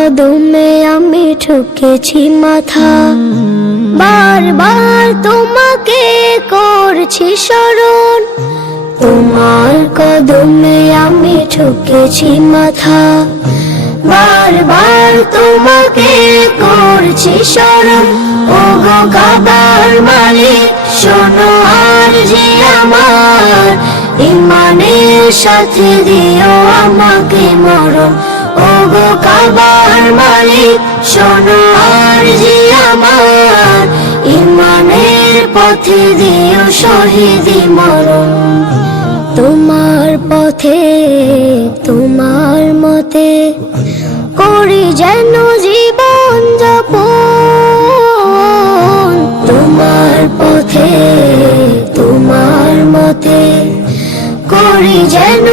কদমে আমি ঠুকেছি মাথা, বারবার তোমাকে করছি স্মরণ। তোমার কদমে আমি ঠুকেছি মাথা, বারবার তোমাকে করছি স্মরণ। ওগো কাবার মালিক শোনো আরজি আমার, ইমানের সাথে দিও আমাকে মরণ। ওগো কাবার মালিক শোনো আরজি আমার, ইমানের পথে দিও শহীদি মরণ। তোমার পথে তোমার মতে করি যেন জীবন যাপন। তোমার পথে তোমার মতে করি যেন